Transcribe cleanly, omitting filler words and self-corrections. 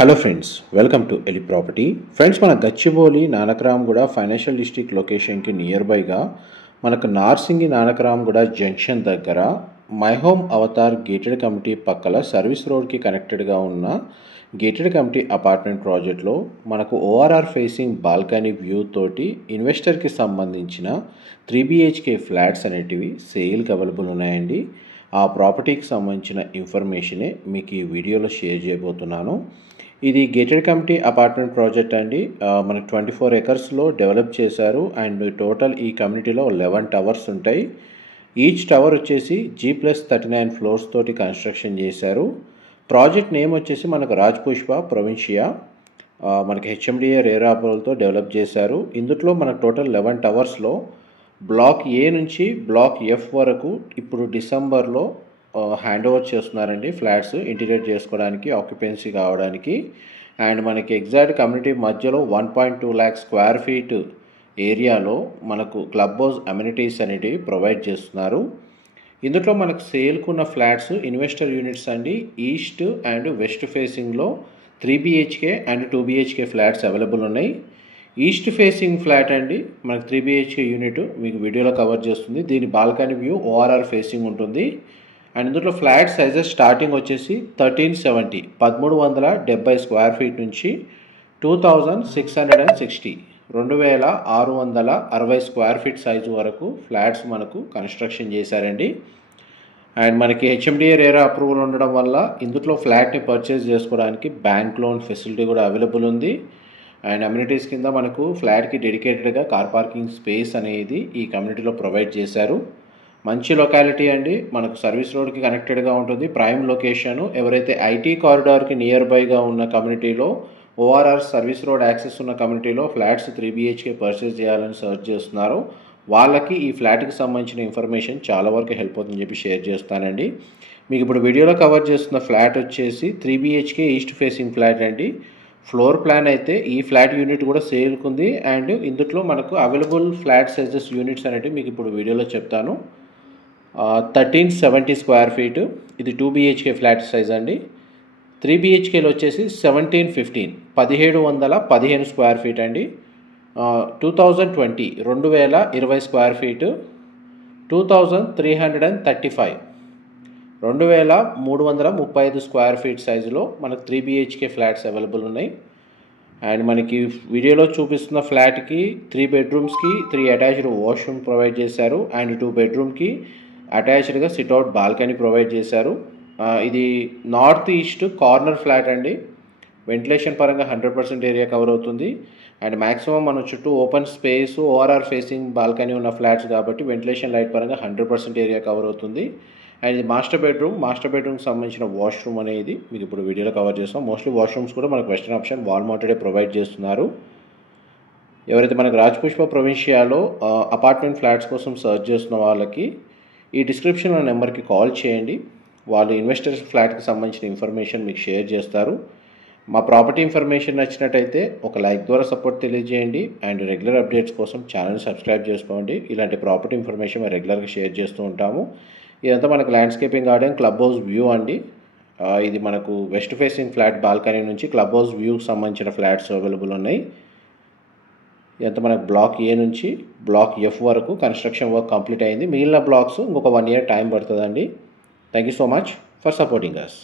Hello friends, welcome to Eli property. Friends, మన Gachibowli Nanakramguda financial district లొకేషన్కి near బైగా మనకు నార్సింగి నానక్రామ్గూడ జంక్షన్ దగ్గర My Home Avatar gated community పక్కల సర్వీస్ రోడ్కి కనెక్టెడ్గా ఉన్న గేటెడ్ కమిటీ అపార్ట్మెంట్ ప్రాజెక్ట్లో మనకు ఓఆర్ఆర్ ఫేసింగ్ బాల్కనీ వ్యూ తోటి ఇన్వెస్టర్కి సంబంధించిన 3 BHK ఫ్లాట్స్ అనేటివి సేల్కి అవైలబుల్ ఉన్నాయండి. ఆ ప్రాపర్టీకి సంబంధించిన ఇన్ఫర్మేషనే మీకు ఈ వీడియోలో షేర్ చేయబోతున్నాను. ఇది గేటెడ్ కమిటీ అపార్ట్మెంట్ ప్రాజెక్ట్ అండి. మనకు 24 ఎకర్స్లో డెవలప్ చేశారు. అండ్ టోటల్ ఈ కమ్యూనిటీలో 11 టవర్స్ ఉంటాయి. ఈచ్ టవర్ వచ్చేసి G+39 ఫ్లోర్స్ తోటి కన్స్ట్రక్షన్ చేశారు. ప్రాజెక్ట్ నేమ్ వచ్చేసి మనకు రాజ్పుష్ప ప్రొవిన్షియా. మనకి HMDA రేరా అప్రూవల్తో డెవలప్ చేశారు. ఇందులో మనకు టోటల్ 11 టవర్స్లో బ్లాక్ ఏ నుంచి బ్లాక్ F వరకు ఇప్పుడు డిసెంబర్లో హ్యాండ్ ఓవర్ చేస్తున్నారండి. ఫ్లాట్స్ ఇంటీగ్రేట్ చేసుకోవడానికి, ఆక్యుపెన్సీ కావడానికి. అండ్ మనకి ఎగ్జాక్ట్ కమ్యూనిటీ మధ్యలో 1.2 lakh స్క్వేర్ ఫీట్ ఏరియాలో మనకు క్లబ్ హౌస్ అమ్యూనిటీస్ అనేటివి ప్రొవైడ్ చేస్తున్నారు. ఇందులో మనకు సేల్కున్న ఫ్లాట్స్ ఇన్వెస్టర్ యూనిట్స్ అండి. ఈస్ట్ అండ్ వెస్ట్ ఫేసింగ్లో 3 BHK and 2 BHK flats available ఉన్నాయి. ఈస్ట్ ఫేసింగ్ ఫ్లాట్ అండి మనకు 3 BHK యూనిట్ మీకు వీడియోలో కవర్ చేస్తుంది. దీని బాల్కనీ వ్యూ ORR ఫేసింగ్ ఉంటుంది. అండ్ ఇందులో ఫ్లాట్ సైజెస్ స్టార్టింగ్ వచ్చేసి 1370 స్క్వేర్ ఫీట్ నుంచి 2660 2660 స్క్వేర్ ఫీట్ సైజు వరకు ఫ్లాట్స్ మనకు కన్స్ట్రక్షన్ చేశారండి. అండ్ మనకి HMDA రేరా అప్రూవల్ ఉండడం వల్ల ఇందులో ఫ్లాట్ని పర్చేస్ చేసుకోవడానికి బ్యాంక్ లోన్ ఫెసిలిటీ కూడా అవైలబుల్ ఉంది. అండ్ అమ్యూనిటీస్ కింద మనకు ఫ్లాట్కి డెడికేటెడ్గా కార్ పార్కింగ్ స్పేస్ అనేది ఈ కమ్యూనిటీలో ప్రొవైడ్ చేశారు. మంచి లొకాలిటీ అండి. మనకు సర్వీస్ రోడ్కి కనెక్టెడ్గా ఉంటుంది. Prime location. ఎవరైతే ఐటీ కారిడార్కి నియర్ బైగా ఉన్న కమ్యూనిటీలో ఓఆర్ఆర్ సర్వీస్ రోడ్ యాక్సెస్ ఉన్న కమ్యూనిటీలో ఫ్లాట్స్ 3 BHK పర్చేస్ చేయాలని సర్చ్ చేస్తున్నారో వాళ్ళకి ఈ ఫ్లాట్కి సంబంధించిన ఇన్ఫర్మేషన్ చాలా వరకు హెల్ప్ అవుతుందని చెప్పి షేర్ చేస్తానండి. మీకు ఇప్పుడు వీడియోలో కవర్ చేస్తున్న ఫ్లాట్ వచ్చేసి 3 BHK ఈస్ట్ ఫేసింగ్ ఫ్లాట్ అండి. ఫ్లోర్ ప్లాన్ అయితే ఈ ఫ్లాట్ యూనిట్ కూడా సేల్కి ఉంది. అండ్ ఇందులో మనకు అవైలబుల్ ఫ్లాట్ సైజెస్ యూనిట్స్ అనేవి మీకు ఇప్పుడు వీడియోలో చెప్తాను. 1370 స్క్వేర్ ఫీట్ ఇది 2 BHK ఫ్లాట్ సైజ్ అండి. 3 BHKలో వచ్చేసి 1715 స్క్వేర్ ఫీట్ అండి. 2020 స్క్వేర్ ఫీట్ 2335 2335 స్క్వేర్ ఫీట్ సైజులో మనకు 3 BHK ఫ్లాట్స్ అవైలబుల్ ఉన్నాయి. అండ్ మనకి వీడియోలో చూపిస్తున్న ఫ్లాట్కి 3 బెడ్రూమ్స్కి 3 అటాచ్డ్ వాష్రూమ్ ప్రొవైడ్ చేశారు. అండ్ 2 బెడ్రూమ్కి అటాచ్డ్గా సిట్అవుట్ బాల్కనీ ప్రొవైడ్ చేశారు. ఇది నార్త్ ఈస్ట్ కార్నర్ ఫ్లాట్ అండి. వెంటిలేషన్ పరంగా 100% ఏరియా కవర్ అవుతుంది. అండ్ మ్యాక్సిమం మన చుట్టూ open space ORR facing balcony ఉన్న ఫ్లాట్స్ కాబట్టి వెంటిలేషన్ లైట్ పరంగా 100% ఏరియా కవర్ అవుతుంది. అండ్ ఇది మాస్టర్ బెడ్రూమ్కి సంబంధించిన వాష్రూమ్ అనేది మీకు ఇప్పుడు వీడియోలో కవర్ చేస్తాం. మోస్ట్లీ వాష్రూమ్స్ కూడా మనకు వెస్టర్న్ ఆప్షన్ వాల్ మౌంటెడే ప్రొవైడ్ చేస్తున్నారు. ఎవరైతే మనకు రాజ్పుష్ప ప్రొవిన్షియాలో అపార్ట్మెంట్ ఫ్లాట్స్ కోసం సర్చ్ చేస్తున్న వాళ్ళకి ఈ డిస్క్రిప్షన్లో నెంబర్కి కాల్ చేయండి. వాళ్ళు ఇన్వెస్టర్స్ ఫ్లాట్కి సంబంధించిన ఇన్ఫర్మేషన్ మీకు షేర్ చేస్తారు. మా ప్రాపర్టీ ఇన్ఫర్మేషన్ నచ్చినట్టయితే ఒక లైక్ ద్వారా సపోర్ట్ తెలియజేయండి. అండ్ రెగ్యులర్ అప్డేట్స్ కోసం ఛానల్ సబ్స్క్రైబ్ చేసుకోండి. ఇలాంటి ప్రాపర్టీ ఇన్ఫర్మేషన్ మేము రెగ్యులర్గా షేర్ చేస్తూ ఉంటాము. ఇదంతా మనకు landscaping garden club house view అండి. ఇది మనకు వెస్ట్ ఫేసింగ్ ఫ్లాట్ బాల్కనీ నుంచి క్లబ్ హౌస్ వ్యూకి సంబంధించిన ఫ్లాట్స్ అవైలబుల్ ఉన్నాయి. ఇదంతా మనకు బ్లాక్ ఏ నుంచి బ్లాక్ F వరకు కన్స్ట్రక్షన్ వర్క్ కంప్లీట్ అయింది. మిగిలిన బ్లాక్స్ ఇంకొక 1 year టైం పడుతుందండి. Thank you so much for supporting us.